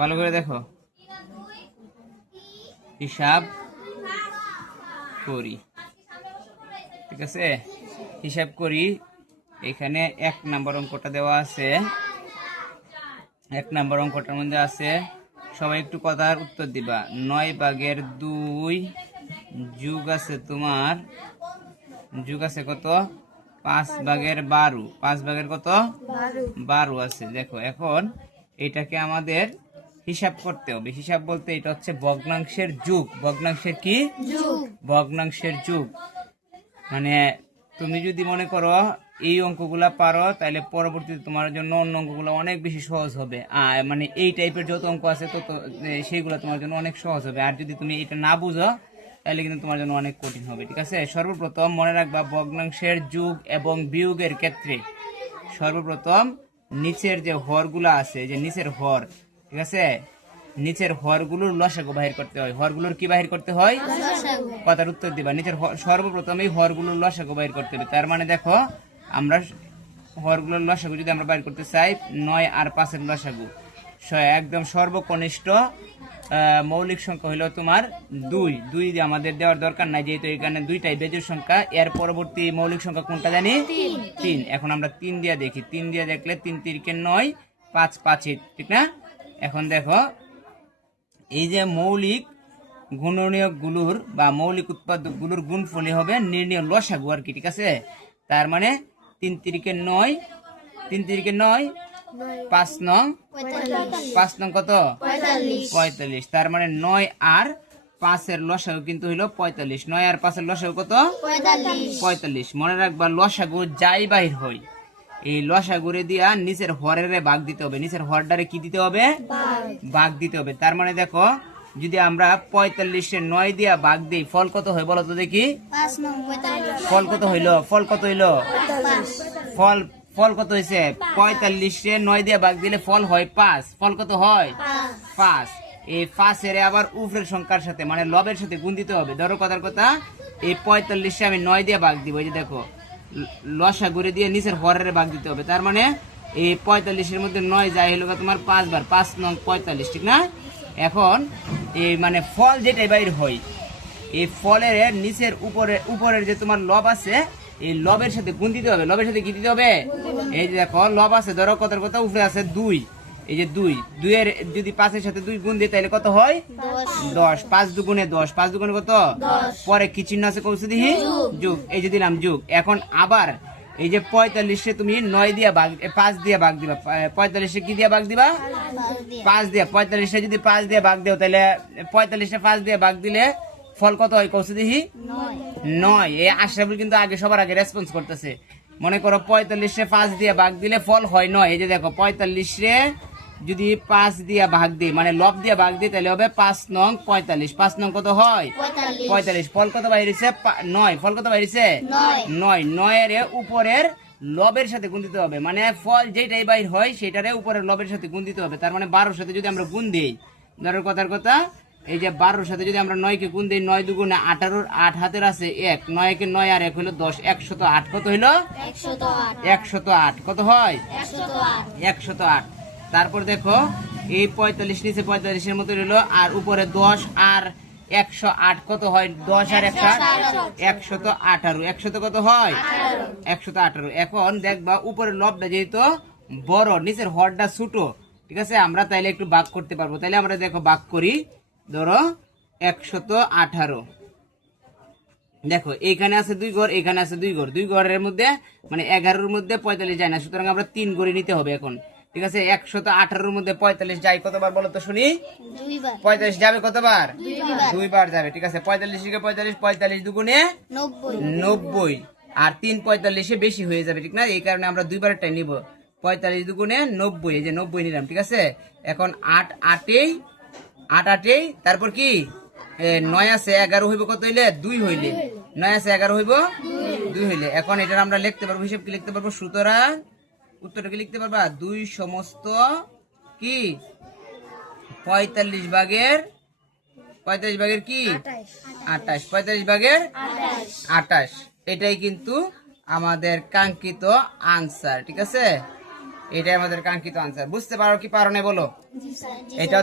ভালো করে দেখো, হিসাব করি। ঠিক আছে, হিসাব করি। এখানে 1 নম্বর অঙ্কটা দেওয়া আছে। 1 নম্বর অঙ্কটার মধ্যে আছে, সবাই একটু কথার উত্তর দিবা। 9/2 যোগ আছে তোমার, যোগ আছে কত? 5/12। 5 কত? 12 আছে। দেখো এখন এটাকে আমাদের হিসাব করতে হবে। হিসাব বলতে এটা হচ্ছে ভগ্নাংশের যুগ। ভগ্নাংশের কি? ভগ্নাংশের যুগ। মানে তুমি যদি মনে করো এই অঙ্কগুলা পারো, তাহলে পরবর্তীতে তোমার জন্য অন্য অঙ্কগুলো অনেক বেশি সহজ হবে। মানে এই টাইপের যত অঙ্ক আছে তত সেইগুলো তোমার জন্য অনেক সহজ হবে। আর যদি তুমি এটা না বুঝো তাহলে কিন্তু তোমার জন্য অনেক কঠিন হবে। ঠিক আছে, সর্বপ্রথম মনে রাখবা ভগ্নাংশের যুগ এবং বিয়োগের ক্ষেত্রে সর্বপ্রথম নিচের যে হরগুলো আছে, যে নিচের হর, ঠিক আছে, নিচের হরগুলোর লসাগু বাহির করতে হয়। হরগুলোর কি বাহির করতে হয়? কথার উত্তর দিবা। নিচের সর্বপ্রথম এই হরগুলোর লসাগু বাহির করতে হবে। তার মানে দেখো, আমরা হরগুলোর লসাগু যদি আমরা বাহির করতে চাই, 9 আর 5 লসাগু, একদম সর্বকনিষ্ঠ মৌলিক সংখ্যা হলো তোমার 2। 2 আমাদের দেওয়ার দরকার নাই, যেহেতু এখানে দুইটাই বেজোড় সংখ্যা। এর পরবর্তী মৌলিক সংখ্যা কোনটা জানি? 3। এখন আমরা 3 দিয়ে দেখি। 3 দিয়ে দেখলে 3 3 9, 5 5, ঠিক না? এখন দেখো, এই যে মৌলিক গুণনীয়কগুলোর বা মৌলিক উৎপাদকগুলোর গুণফলই হবে নির্ণয় লসাগু আর কি। ঠিক আছে, তার মানে 3 3 9, 3 3 9, 5 9, 5 9 কত? 45। তার মানে 9 আর 5 এর লসাগু কিন্তু হইলো 45। 9 আর 5 এর লসাগু কত? 45। মনে রাখবা, লসাগু যাই বাহির হয়, এই লসাগুরে দিয়া নিচের হরের ভাগ দিতে হবে। নিচের হরটারে কি দিতে হবে? ভাগ দিতে হবে। তার মানে দেখো, যদি আমরা 45-এর 9 দিয়া ভাগ দিই, ফল কত হয় বলো তো দেখি? ফল কত হইলো? ফল কত হইলো? ফল কত হয়েছে? 45-এর 9 দিয়ে ভাগ দিলে ফল হয় 5। ফল কত হয়? 5। এই 5 এর আবার উপরের সংখ্যার সাথে মানে লবের সাথে গুণ দিতে হবে। ধরো কথার কথা, এই 45-এ আমি 9 দিয়ে ভাগ দিব। এই যে দেখো, লসাগুরে দিয়ে নিচের হরের ভাগ দিতে হবে। তার মানে এই 45-এর মধ্যে 9 যায় হলো তোমার 5 বার, 5 9 45, ঠিক না? এখন এই মানে ফল যেটাই বাইর হয়, এই ফলের নিচের উপরের যে তোমার লব আছে, এই লবের সাথে গুণ দিতে হবে। লবের সাথে কি দিতে হবে? এই যে দেখো, লব আছে, ধরো কথার কথা উপরে আছে 2। এই যে 2 এর যদি 5-এর সাথে 2 গুণ দিই তাহলে কত হয়? 10। 5 দুগুণে 10। 5 দুগুণে কত? পরে কি চিহ্ন আছে কৌশল দিহি? যোগ। এই যে দিলাম যোগ। এখন আবার এই যে 45-এ তুমি 9 দিয়ে ভাগ, 5 দিয়ে ভাগ দিবা। 45-এ কি দিয়ে ভাগ দিবা? 5 দিয়ে। 45-এ যদি 5 দিয়ে ভাগ দাও, তাহলে 45-এ 5 দিয়ে ভাগ দিলে ফল কত হয় কৌশল দিহি? 9। এই আশরাফুল কিন্তু আগে সবার আগে রেসপন্স করতেছে। মনে করো 45-এ 5 দিয়ে ভাগ দিলে ফল হয় 9। এই যে দেখো, 45-এ যদি 5 দিয়ে ভাগ দিই, মানে লব দিয়ে ভাগ দিই, তাহলে হবে 5 9 45। 5 9 কত হয়? 45। ফল কত বাইরেছে? 9। ফল কত বাইরেছে? 9। 9 এর উপরের লবের সাথে গুণ দিতে হবে। মানে ফল যেটাই বাইর হয় সেটারে উপরের লবের সাথে গুণ দিতে হবে। তার মানে 12-এর সাথে যদি আমরা গুণ দিই, ধরো কথার কথা, এই যে 12-এর সাথে যদি আমরা 9 কে গুণ দিই, 9 দুগুণে 18, 8 হাতের আছে 1, 9 কে 9 আর 1 হলো 10, 108। কত হইলো? 108। কত হয়? 108। তারপর দেখো, এই 45 নিচে 45-এর মতো হইলো, আর উপরে 10 আর 108 কত হয়? 10 আর 118। 100 কত হয়? 118। এখন দেখবা, উপরের লবটা যেহেতু বড়, নিচের হরটা ছোট, ঠিক আছে, আমরা তাইলে একটু ভাগ করতে পারবো। তাইলে আমরা দেখো ভাগ করি। ধরো 118, দেখো এইখানে আছে 2 ঘর, এখানে আছে 2 ঘর। 2 ঘরের মধ্যে মানে 11-এর মধ্যে 45 যায় না, সুতরাং আমরা 3 ঘরে নিতে হবে এখন। ঠিক আছে, 118-এর মধ্যে 45 যায় কতবার বলো তো শুনি? 45 যাবে কতবার? 2 বার যাবে। ঠিক আছে, 45 45, 45 দুগুণে 90, আর 3 45-এ বেশি হয়ে যাবে, ঠিক না? এই কারণে আমরা 2 বারেরটাই নিব। 45 দুগুণে 90, এই যে 90 নিলাম। ঠিক আছে, এখন 8 8, তারপর কি 9 আছে 11 হইব কত হইলে? 2 হইলে। 9 আছে 11 হইব 2 হইলে। এখন এটা আমরা লিখতে পারবো, হিসাব কি লিখতে পারবো? সুতরাং উত্তরটা কি লিখতে পারবা? 2 সমস্ত কি 45 ভাগের কি 28। 45 ভাগের 28, এটাই কিন্তু আমাদের কাঙ্ক্ষিত আনসার। ঠিক আছে, এটাই আমাদের কাঙ্ক্ষিত আনসার। বুঝতে পারো কি পারো না বলো? এটা